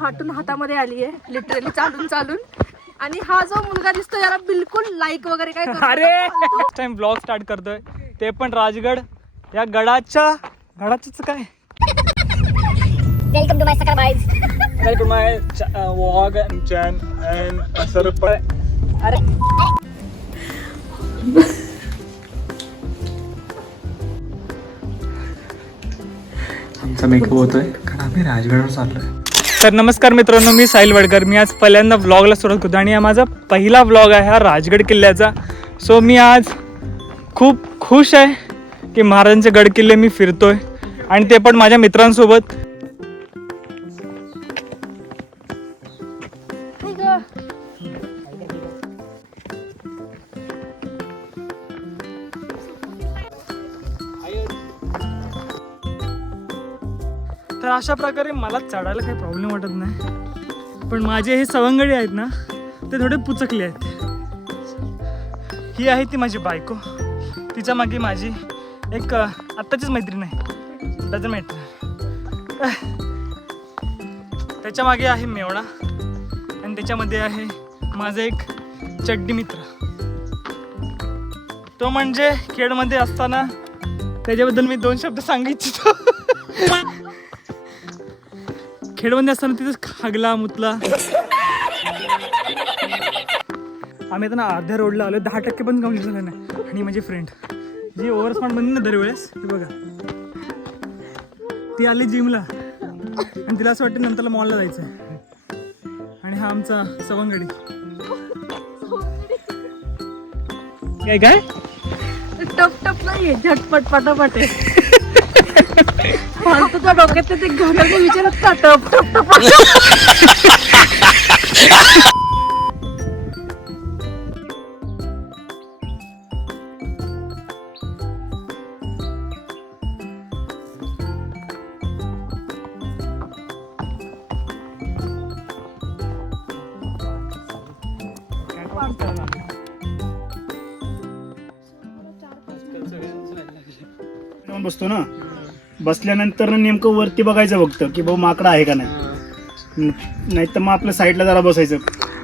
फाटून हातामध्ये आली आहे लिटरली चालून चालून. आणि हा जो मुलगा दिसतो याला बिलकुल लाईक वगैरे काय अरे नेक्स्ट टाइम ब्लॉग स्टार्ट करतोय ते पण राजगड या गडाचं काय. वेलकम टू माय सकर बाईज. वेलकम माय व्लॉग अँड चॅन अँड सरपळ. अरे आमचा मेकअप होतोय कारण आम्ही राजगडवर चाललोय. तर नमस्कार मित्रांनो, मी साहिल वडकर. मी आज पहिल्यांदा व्लॉगला सुरुवात करतो आणि हा माझा पहिला व्लॉग आहे हा राजगड किल्ल्याचा. सो मी आज खूप खुश आहे की महाराजांचे गड किल्ले मी फिरतोय आणि ते पण माझ्या मित्रांसोबत. तर अशा प्रकारे मला चढायला काही प्रॉब्लेम वाटत नाही, पण माझे हे सवंगडी आहेत ना ते थोडे पुचकले आहेत. ही आहे ती माझी बायको, तिच्या मागे माझी एक आत्ताचीच मैत्रीण आहे, डझन मॅटर. त्याच्या मागे आहे मेवणा आणि त्याच्यामध्ये आहे माझा एक चड्डी मित्र. तो म्हणजे खेडमध्ये असताना त्याच्याबद्दल मी 2 शब्द सांगू इच्छितो. खेडमध्ये असताना तिथेच खागला मुतला. आम्ही आता ना अर्ध्या रोडला आलो, 10% पण कम्प्लीट झालं नाही. आणि माझी फ्रेंड जी ओव्हर स्मार्ट बनली ना दरवेळेस, ती बघा ती आली जिमला आणि तिला असं वाटतं नंतरला मॉलला जायचं. आणि हा आमचा सवंगडी. काय काय टप टप नाहीये, झटपट पटापट आहे. फालतूच्या डोक्यात ते घालवलं विचारत का टप टप टप. बसतो ना, बसल्यानंतर नेमकं वरती बघायचं फक्त की भाऊ माकडं आहे का नाही, नाही तर मग आपल्या साईडला जरा बसायचं.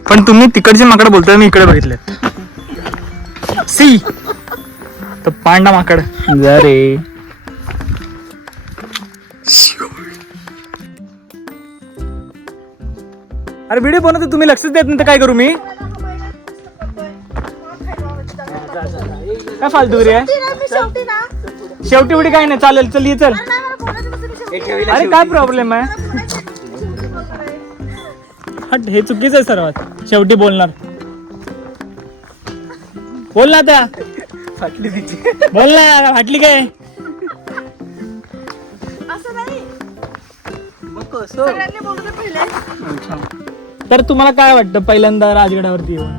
पण तुम्ही तिकडचे माकड बोलतोय, मी इकडे बघितले. सी तर पांडा माकड जरे. अरे व्हिडिओ बनवतो तुम्ही लक्षच देत नाही तर काय करू मी. काय फालतू रे. शेवटी उडी काय नाही, चालेल चल ये चल. अरे काय प्रॉब्लेम आहे. हट, हे चुकीचं आहे सर्वात. शेवटी बोलणार, बोल ना त्या फाटली बोल ना, फाटली काय. असं नाही, सगळ्यांनी बोलू दे पहिले. तर तुम्हाला काय वाटतं पहिल्यांदा राजगडावरती येऊन.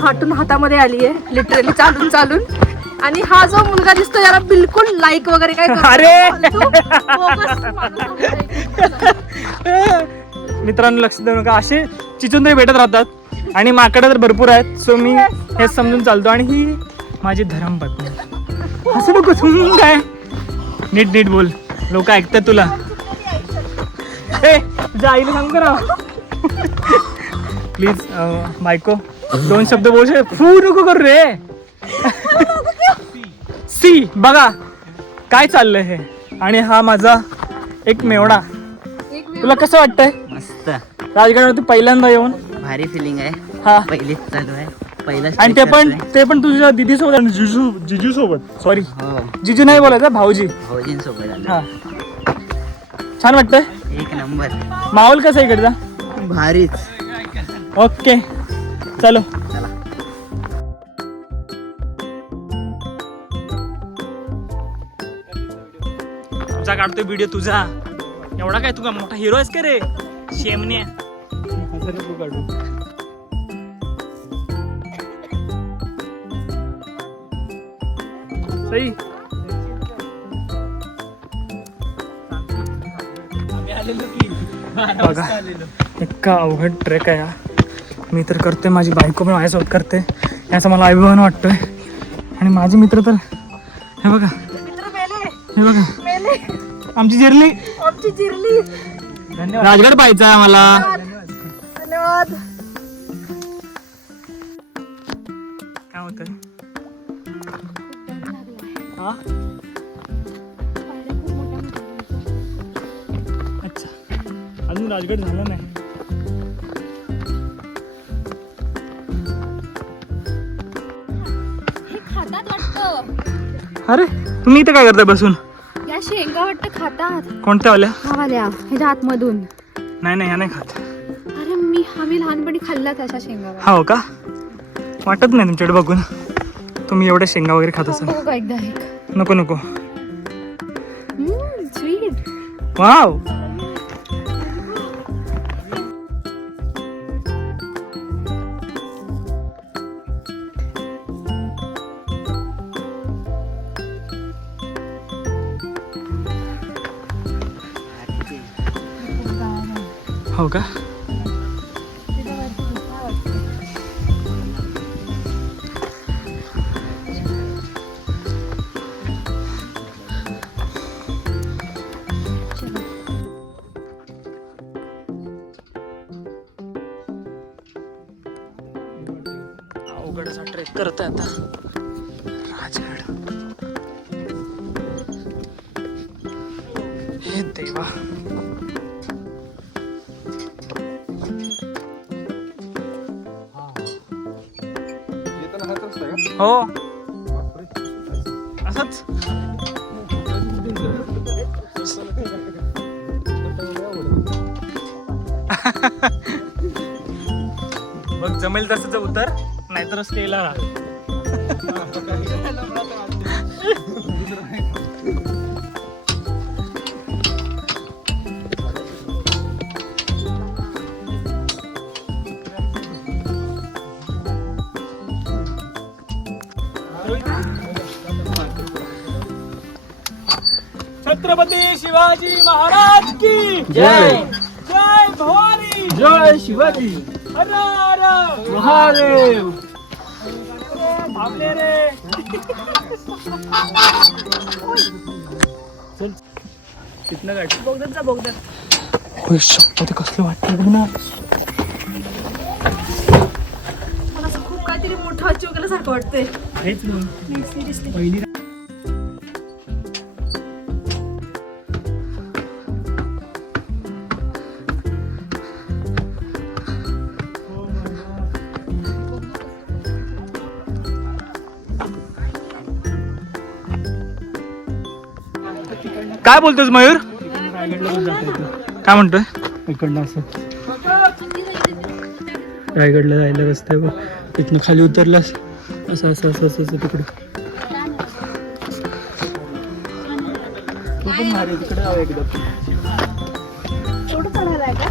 फाटून हातामध्ये आली आहे लिटरली चालून चालून. आणि हा जो मुलगा दिसतो याला बिलकुल लाईक वगैरे काय मित्रांनो लक्ष देऊ नका, असे चिचुंदरे भेटत राहतात आणि माकडं तर भरपूर आहेत. सो मी हे समजून चालतो. आणि ही माझी धर्मपत्नी. असं नको तू, काय नीट नीट बोल, लोक ऐकतात तुला. ए तुझ्या आईला सांग करा प्लीज. बायको 2 शब्द बोल, फू नको करू रे. सी बघा काय चाललंय हे. आणि हा माझा एक मेवणा. तुला कसं वाटतंय. मस्त, राजगडावरती पहिल्यांदा येऊन भारी फिलिंग आहे. हा, पहिलीच चालू आहे, पहिला. आणि ते पण तुझ्या दीदी सोबत, जिजू सोबत. सॉरी हो, जिजू नाही बोलायचं, भाऊजी. भाऊजींसोबत आलो. हा, छान वाटतंय. 1 नंबर. माहोल कसा आहे इकडचा. भारीच. ओके चलो. तुझा काढतोय व्हिडिओ तुझा. एवढा काय तुझा मोठा हिरो आहेस का रे शेमण्या. काढू सही. बघा इतका अवघड ट्रेक आहे हा. मी तर करतोय, माझी बायको पण माझ्यासोबत करते, याचा मला अभिमान वाटतोय. आणि माझे मित्र तर हे बघा, हे बघा आमची जिरली. राजगड पाहायचं आहे आम्हाला. धन्यवाद. काय होतं हा अच्छा अजून राजगड झाला नाही. हे खातात वाटतं. अरे तुम्ही इथे काय करताय बसून? या शेंगा वाटतं खातात. कोणत्या वाल्या? हा वाल्या ह्याच्या आतमधून. नाही ह्या नाही खात. अरे आम्ही लहानपणी खाल्ल्या तशा शेंगा. हो का? वाटत नाही तुमच्याकडे बघून तुम्ही एवढ्या शेंगा वगैरे खात असाल. बघू का एकदा हे. नको स्वीट. वाव. हो का? अवघडचा ट्रेक करत आहे आता राजगड. हे देवा. हो असंच. बघ जमेल तसंच उतर नाहीतर स्टेला राहा. छत्रपती शिवाजी महाराज की जय. जय भवानी. जय शिवाजी. हर हर महादेव. आपले रे. चल तिथनं गाडी. बोगदत. होय शपथ कसलं वाटतं बघ ना. मला असं खूप काहीतरी मोठं अचीव केल्यासारखं वाटतंय. हेच मग सिरियसली. पहिली. काय बोलतोस मयूर? काय म्हणतोय? इकडनं असं रायगडला जायला रस्ता आहे बघ. तिथनं खाली उतरलास असं तिकडे. तो पण भारी तिकडे जाऊ एकदा. एवढं चढायला आहे का?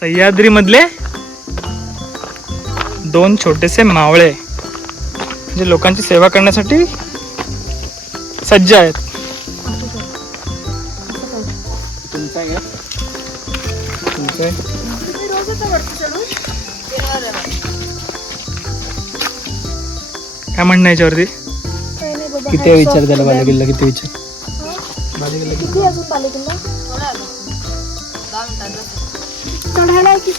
सह्याद्री मधले 2 छोटेसे मावळे म्हणजे लोकांची सेवा करण्यासाठी सज्ज आहेत. काय म्हणणं याच्यावरती? किती विचार त्याला बालेकिल्ला किती विचार? किती अजून बालेकिल्ला? चढायला की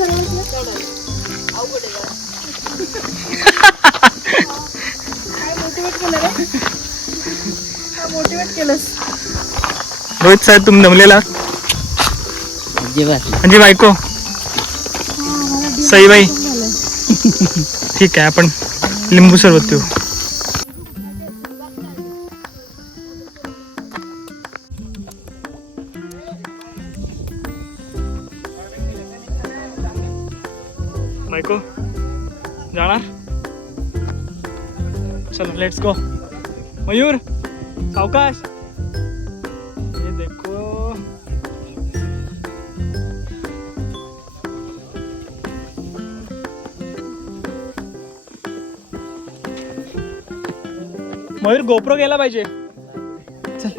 मोटिवेट केलंस रोहित साहेब तुम्ही जमलेला म्हणजे बायको सई बाई. ठीक आहे आपण लिंबू सरबत पिऊ. बायको जाणार. चलो लेट्स गो. मयूर सावकाश. ये देखो मयूर गोप्रो गेला पाहिजे. चल.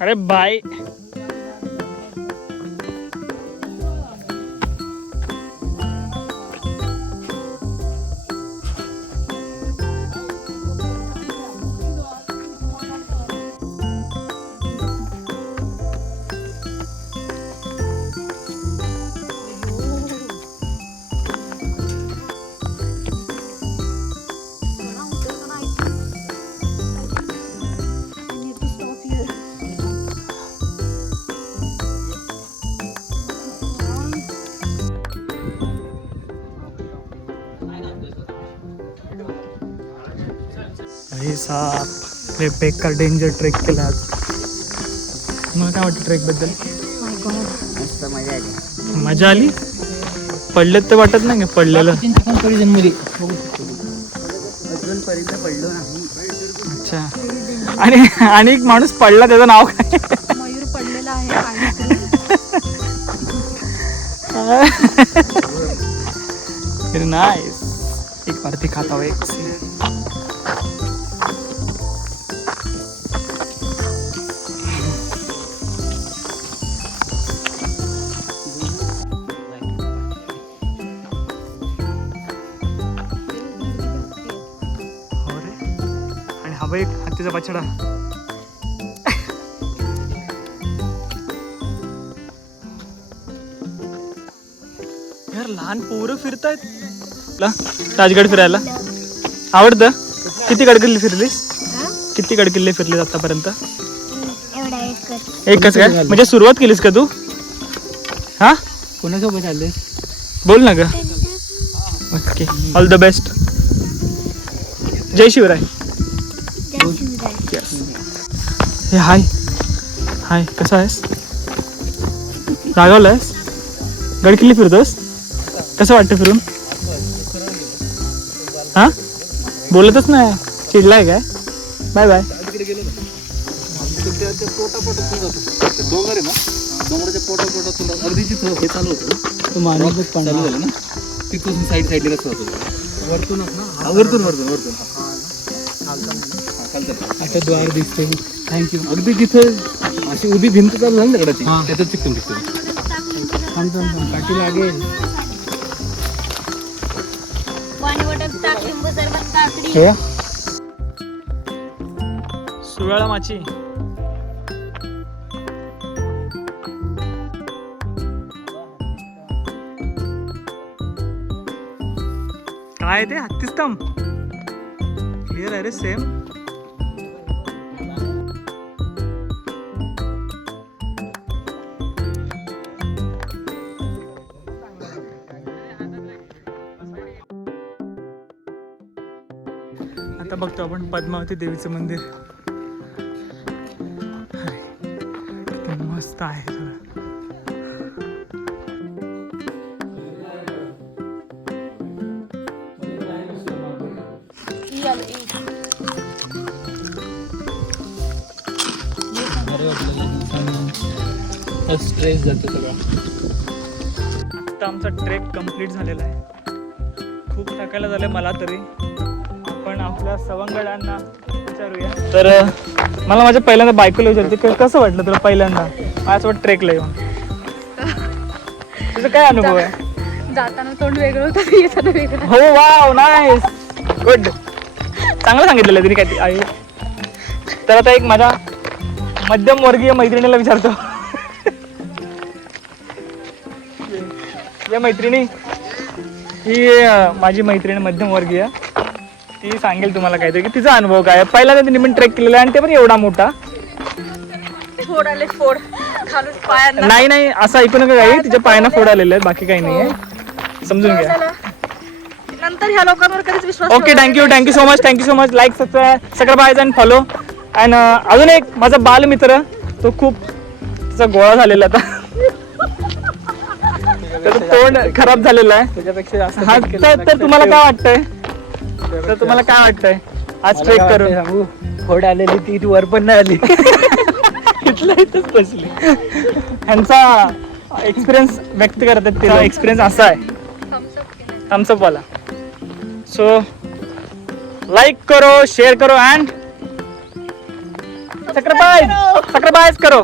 अरे बाय. साप रे बेकार डेंजर ट्रेक केला आज. मला काय वाटतं ट्रेक बद्दल? मस्त मजा आली. मजा आली. पडलेत तर वाटत नाही का पडलेलं. अजूनपर्यंत पडलो नाही. अच्छा. आणि एक माणूस पडला त्याचं नाव काय? मयूर पडलेला आहे. नाइस. एक वरती खाता हुआ एक सी. हा एक हत्तीचा बछडा. यार लहान पोरं फिरतायत. राजगड फिरायला आवडतं. किती गडकिल्ले फिरलीस? किती गडकिल्ले फिरलीस आतापर्यंत? एकच काय? म्हणजे सुरुवात केलीस का तू? हा कोणासोबत आले? बोल ना ग. Okay all the best. जय शिवराय. हे हाय हाय. कसा आहेस? रागावला आहेस? गडकिल्ली फिरतोस? कसं वाटतं फिरून? हा बोलतच नाही. चिडलाय काय? Bye bye. डोंगर आहे ना, डोंगराच्या पोटातून अगदी जिथं हे चालू होतं तो मानव चालू झालं ना, तिथून साईडला रस्ता होतो. वरतून आता द्वार दिसते. थँक्यू. अगदी जिथं अशी उभी भिंत चालू झाली दगडाची त्याच्यात चिकटून दिसतो. काठी लागेल. सुवाळा माची. काय ते हत्तीस्तंभ क्लिअर आहे रे. सेम. आता बघतो आपण पद्मावती देवीचं मंदिर. अरे किती मस्त आहे सगळं. स्ट्रेस जातो सगळा. आता आमचा ट्रेक कंप्लीट झालेला आहे. खूप थकायला झालं मला तरी. आपण आपल्या सवंगड्यांना विचारूया. तर मला माझ्या पहिल्यांदा बायकोला विचारते कसं वाटलं तुला पहिल्यांदा माझ्यासोबत ट्रेकला येऊन? तुझा काय अनुभव आहे? जाताना तोंड वेगळं होतं, येताना वेगळं. हो वाव नाईस गुड. चांगलं सांगितलेलं तरी काय आहे. तर आता एक माझ्या मध्यमवर्गीय मैत्रिणीला विचारतो. या मैत्रिणी ही माझी मैत्रीण मध्यमवर्गीय. ती सांगेल तुम्हाला काहीतरी की तिचा अनुभव काय. पहिल्यांदा तिने पण ट्रेक केलेला आहे आणि ते पण एवढा मोठा. फोड आले फोड खालून पायांना. नाही नाही असं ऐकू नका काही. तिच्या पायांना फोड आलेले आहेत. बाकी काही नाही आहे. समजून घ्या. नंतर ह्या लोकांवर कधीच विश्वास. Okay thank you so much. Like subscribe and follow. And अजून एक माझा बालमित्र तो खूप त्याचा गोळा झालेला आता. त्याचं तोंड खराब झालेलं आहे. त्याच्यापेक्षा जास्त हा trek केलं तर तुम्हाला काय वाटतंय? तर तुम्हाला काय वाटतंय आज ट्रेक करून? सांगू फोड आलेली ती वर पण नाही आली. इथल्या इथंच बसली. ह्यांचा एक्सपिरियन्स व्यक्त करतात. तिचा एक्सपिरियन्स असा आहे थम्सअप वाला. सो लाईक करो, शेअर करो अँड सबस्क्राइब करो.